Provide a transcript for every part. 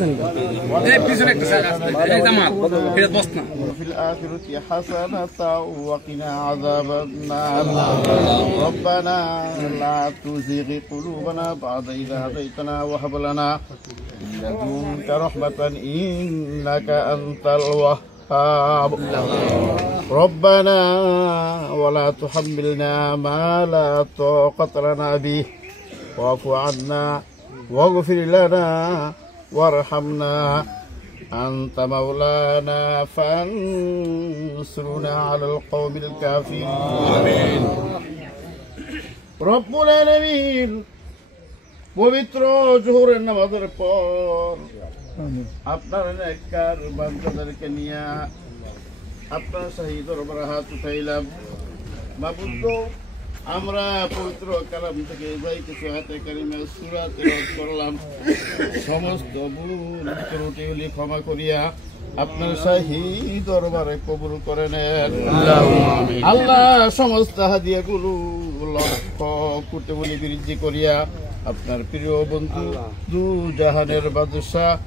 في الآخرة حسنة وقنا عذاب النار ربنا لا تزغ قلوبنا بعد إذ هديتنا وهب لنا من لدنك رحمة إنك أنت الوهاب ربنا ولا تحملنا ما لا طاقة لنا به واعف عنا واغفر لنا وارحمنا أنت مولانا فانصرنا على القوم الكافرين آمين رب العالمين পবিত্র জোহরের নামাজের পর আপনার নেককার বান্দাদেরকে নিয়ে আপনার শাহী দরবারে হাত উঠাইলাম মাবুদ আমরা পবিত্র কালাম থেকে যাই কিছু হাতে কারিমে সূরা তেলাওয়াত করলাম সমস্ত ভুল ত্রুটি ক্ষমা করিয়া আপনার শাহী দরবারে কবুল করে নেন আল্লাহ সমস্ত হাদিয়াগুলো লক্ষ কোটি বলি বৃদ্ধি করিয়া আপনার প্রিয় বন্ধু দু জাহানের বাদশাহ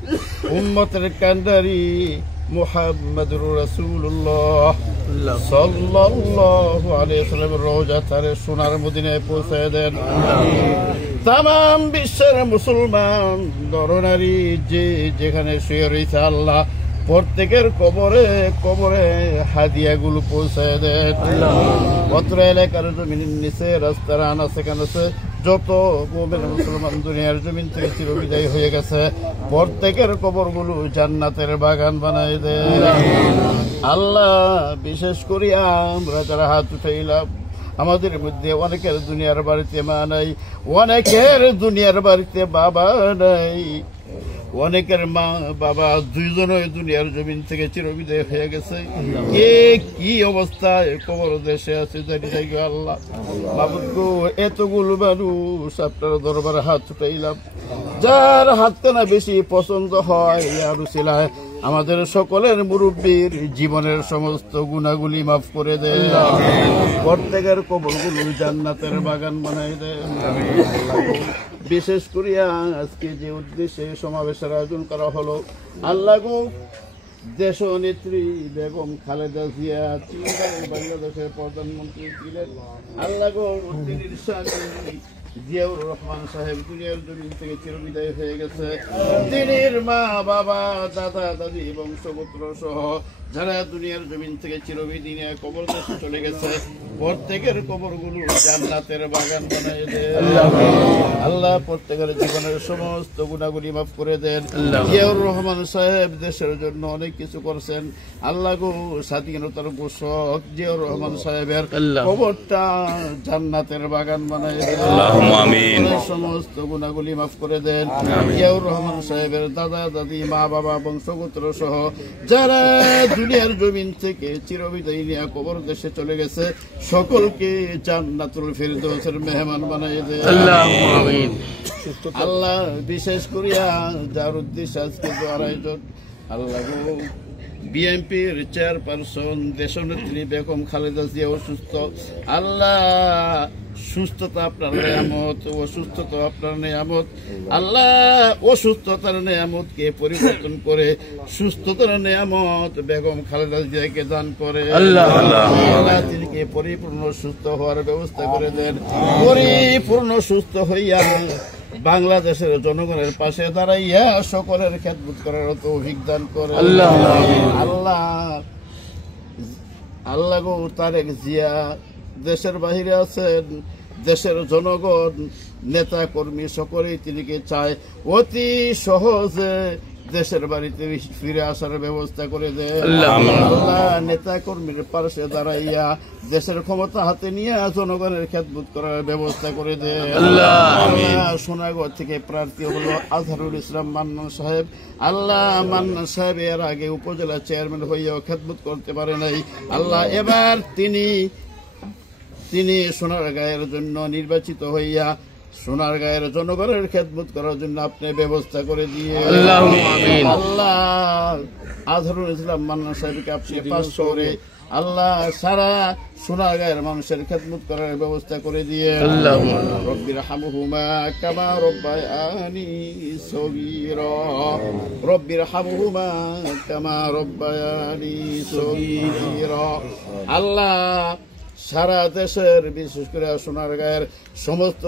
উম্মতের কান্ডারি মুহাম্মদুর রাসূলুল্লাহ সাল্লাল্লাহু আলাইহি ওয়াসাল্লামের রওজা তারে সোনার মদিনায় পৌঁছে দেন तमाम বিশ্বের মুসলমান নরনারী যে যেখানে শুয়ে রয়েছে আল্লাহ প্রত্যেকের কবরে কবরে হাদিয়াগুলো পৌঁছে দেন অত্র এলাকার জমিনের নিচে রাস্তার আনাচে কানাচে যত মুমিন মুসলমান দুনিয়ার জমিন থেকে চিরবিদায় হয়ে গেছে প্রত্যেকের কবরগুলো জান্নাতের বাগান বানাই দেন আল্লাহ বিশেষ করে আমরা যারা হাত উঠাইলাম আমাদের মধ্যে অনেকের দুনিয়ার বাড়িতে মা নাই অনেকের দুনিয়ার বাড়িতে বাবা নাই অনেকের মা বাবা দুইজনই দুনিয়ার জমিন থেকে চিরবিদায় হয়ে গেছে কে কি অবস্থায় কবর দেশে আছে জানি না গো আল্লাহ মাবুদ গো এতগুলো মানুষ আপনার দরবারে হাত উঠাইলাম যার হাতখানা বেশি পছন্দ হয় আর উসিলায় আমাদের সকলের মুরব্বীর জীবনের সমস্ত গুনাহগুলি মাফ করে দেন প্রত্যেকের কবরগুলো জান্নাতের বাগান বানাই দেন বিশেষ করিয়া আজকে যে উদ্দেশ্যে সমাবেশের আয়োজন করা হলো আল্লাহ গো দেশ নেত্রী বেগম খালেদা জিয়া বাংলাদেশের প্রধানমন্ত্রী ছিলেন আল্লাহ গো দিনের স্বামী জিয়াউর রহমান সাহেব দুনিয়ার জমিন থেকে চিরবিদায় হয়ে গেছে দিনের মা বাবা দাদা দাদি বংশপুত্র সহ যারা দুনিয়ার জমিন থেকে চিরবিদিনে কবর দেশে চলে গেছে প্রত্যেকের কবরগুলো জান্নাতের বাগান বানিয়ে দেন আল্লাহ প্রত্যেকের জীবনের সমস্ত গুনাহগুলি মাফ করে দেন জিয়াউর রহমান সাহেব দেশের জন্য অনেক কিছু করছেন আল্লাহ গো স্বাধীনতার ঘোষক জিয়াউর রহমান সাহেবের কবরটা জান্নাতের বাগান বানিয়ে দেন আমিন সমস্ত গুনাহগুলি মাফ করে দেন জিয়াউর রহমান সাহেবের দাদা দাদি মা বাবা বংশগোত্র সহ যারা দুনিয়ার জমিন থেকে চিরবিদায় নিয়ে কবর দেশে চলে গেছে সকলকে জান্নাতুল ফিরদৌসের মেহমান বানাই দেন আল্লাহুম্মা আমিন আল্লাহ বিশেষ করিয়া যার উদ্দেশ্যে আজকে আয়োজন আল্লাহ বিএনপির চেয়ারপারসন দেশনেত্রী বেগম খালেদা জিয়া অসুস্থ আল্লাহ সুস্থতা আপনার নেয়ামত অসুস্থতা আপনার নেয়ামত আল্লাহ অসুস্থতার নেয়ামতকে পরিবর্তন করে সুস্থতার নেয়ামত বেগম খালেদা জিয়াকে দান করে আল্লাহ তিনিকে পরিপূর্ণ সুস্থ হওয়ার ব্যবস্থা করে দেন পরিপূর্ণ সুস্থ হইয়া বাংলাদেশের জনগণের পাশে দাঁড়াইয়া সকলের খেদমত করার তৌফিক দান করে আল্লাহ গো তারেক জিয়া দেশের বাহিরে আছেন দেশের জনগণ নেতা কর্মী সকলেই তিনিকে চায় অতি সহজে দেশের বাড়িতে ফিরে আসার ব্যবস্থা করে দেন আল্লাহ নেতা কর্মীর পাশে দাঁড়াইয়া দেশের ক্ষমতা হাতে নিয়ে জনগণের খেদমত করার ব্যবস্থা করে দেন সোনাগড় থেকে প্রার্থী হলো আজহারুল ইসলাম মান্নান সাহেব আল্লাহ মান্নান সাহেব এর আগে উপজেলা চেয়ারম্যান হইয়াও খেদমত করতে পারে নাই আল্লাহ এবার তিনি সোনারগাঁয়ের জন্য নির্বাচিত হইয়া সোনারগাঁয়ের জনগণের খেদমত করার জন্য আপনি ব্যবস্থা করে দিয়ে আল্লাহ আজহারুল ইসলাম মান্না সাহেবকে আপনি পাস করে আল্লাহ সারা সোনারগাঁয়ের মানুষের খেদমত করার ব্যবস্থা করে দিয়ে রব্বির হামহুমা কামা রব্বায়ানি সগীরা রব্বির হামহুমা কামা রব্বায়ানি সগীরা। আল্লাহ সারা দেশের বিশেষ করে সোনারগাঁয়ের সমস্ত